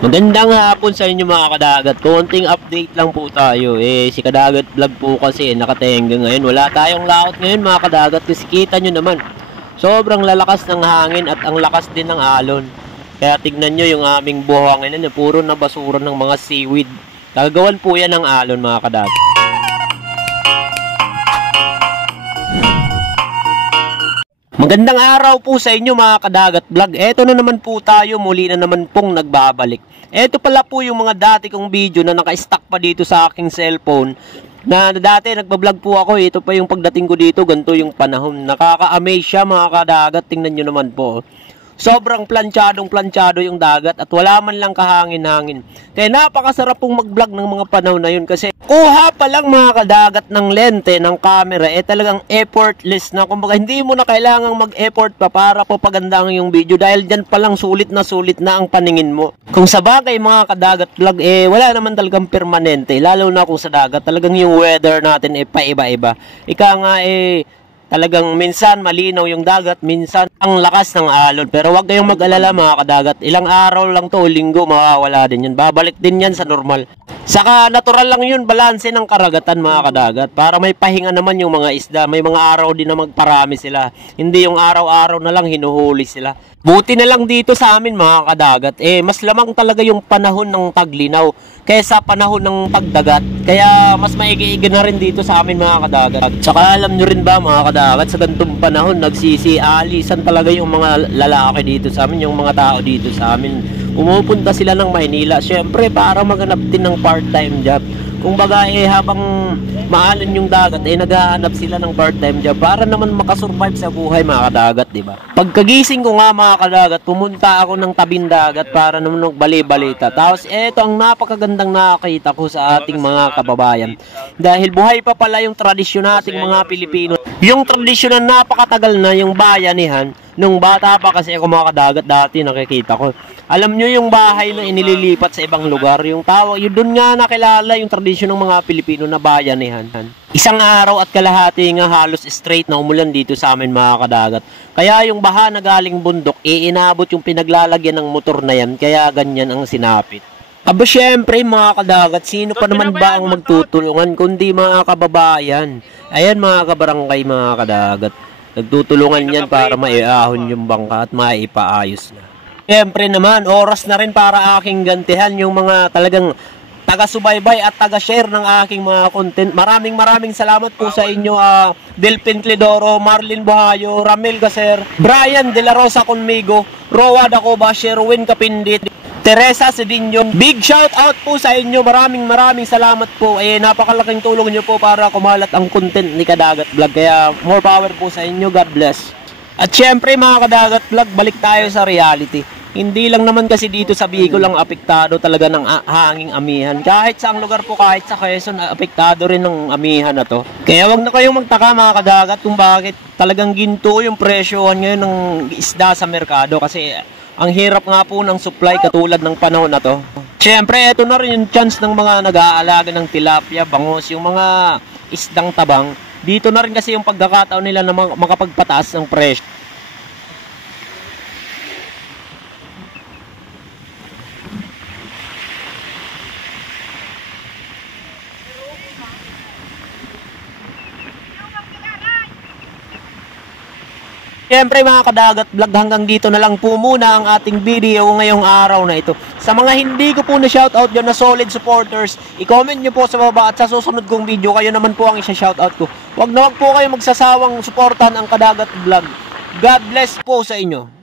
Magandang hapon sa inyo mga kadagat. Konting update lang po tayo. Si Kadagat Vlog po kasi nakatenga ngayon. Wala tayong laot ngayon mga kadagat kasi kita nyo naman. Sobrang lalakas ng hangin at ang lakas din ng alon. Kaya tignan nyo yung aming buhangin na puro na basura ng mga seaweed. Gagawan po yan ng alon mga kadagat. Magandang araw po sa inyo mga Kadagat Vlog. Eto na naman po tayo, muli na naman pong nagbabalik. Eto pala po yung mga dati kong video na naka-stack pa dito sa aking cellphone. Na dati nagbablog po ako, ito pa yung pagdating ko dito, ganito yung panahon. Nakaka-amaze siya mga Kadagat, tingnan nyo naman po. Sobrang planchadong-planchado yung dagat at wala man lang kahangin-hangin. Kaya napakasarap pong mag-vlog ng mga panahon na yun kasi kuha pa lang mga kadagat ng lente ng camera talagang effortless na. Kumbaga hindi mo na kailangang mag-effort pa para po paganda ang yung video dahil dyan pa lang sulit na ang paningin mo. Kung sa bagay mga kadagat vlog wala naman talagang permanente, lalo na kung sa dagat talagang yung weather natin paiba-iba. Ika nga talagang minsan malinaw yung dagat, minsan ang lakas ng alon. Pero wag kayong mag-alala mga kadagat. Ilang araw lang to, linggo, mawawala din yan. Babalik din yan sa normal. Saka natural lang yun, balanse ng karagatan mga kadagat. Para may pahinga naman yung mga isda. May mga araw din na magparami sila. Hindi yung araw-araw na lang hinuhuli sila. Buti na lang dito sa amin mga kadagat. Mas lamang talaga yung panahon ng taglinaw kaysa panahon ng pagdagat. Kaya mas maigi-igi na rin dito sa amin mga kadagat. Saka alam nyo rin ba mga kadagat, sa ganitong panahon nagsisialisan talaga yung mga lalaki dito sa amin, yung mga tao dito sa amin. Pumupunta sila ng Maynila syempre para maghanap din ng part-time job. Kung baga habang maalon yung dagat naghahanap sila ng part-time job para naman makasurvive sa buhay mga kadagat, di ba? Pagkagising ko nga mga kadagat, pumunta ako ng tabing dagat para naman magbali-balita. Tapos eto ang napakagandang nakakita ko sa ating mga kababayan. Dahil buhay pa pala yung tradisyon nating mga Pilipino. Yung tradisyon na napakatagal na, yung bayanihan. Nung bata pa kasi ako mga kadagat dati nakikita ko. Alam nyo yung bahay na inililipat sa ibang lugar, yung tawag, yun doon nga nakilala yung tradisyon ng mga Pilipino na bayanihan. Isang araw at kalahati nga halos straight na umulan dito sa amin mga kadagat. Kaya yung baha na galing bundok, inabot yung pinaglalagyan ng motor na yan, kaya ganyan ang sinapit. Aba syempre mga kadagat, sino pa naman ba ang magtutulungan kundi mga kababayan? Ayan mga kabarangay mga kadagat. Nagtutulungan yan para maiahon yung bangka at maipaayos na. Siyempre naman, oras na rin para aking gantihan yung mga talagang taga-subaybay at taga-share ng aking mga content. Maraming salamat po sa inyo, Delpin Clidoro, Marlin Buhayo, Ramil Gaser, Brian De La Rosa Conmigo, Roa Dacoba, Sherwin Kapindit, Teresa Sedinyon. Big shout out po sa inyo. Maraming salamat po. Napakalaking tulong nyo po para kumalat ang content ni Kadagat Vlog. Kaya more power po sa inyo. God bless. At syempre mga Kadagat Vlog, balik tayo sa reality. Hindi lang naman kasi dito sa Bicol lang apektado talaga ng hanging amihan. Kahit sa ang lugar po, kahit sa Quezon, apektado rin ng amihan na to. Kaya wag na kayong magtaka mga kadagat kung bakit talagang ginto yung presyohan ngayon ng isda sa merkado. Kasi ang hirap nga po ng supply katulad ng panahon na to. Siyempre, eto na rin yung chance ng mga nag-aalaga ng tilapia, bangus, yung mga isdang tabang. Dito na rin kasi yung pagkakataon nila na makapagpataas ng presyo. Siyempre mga Kadagat Vlog, hanggang dito na lang po muna ang ating video ngayong araw na ito. Sa mga hindi ko po na shoutout dyan na solid supporters, i-comment nyo po sa baba at sa susunod kong video, kayo naman po ang isa-shoutout ko. Huwag na huwag po kayo magsasawang suportahan ang Kadagat Vlog. God bless po sa inyo.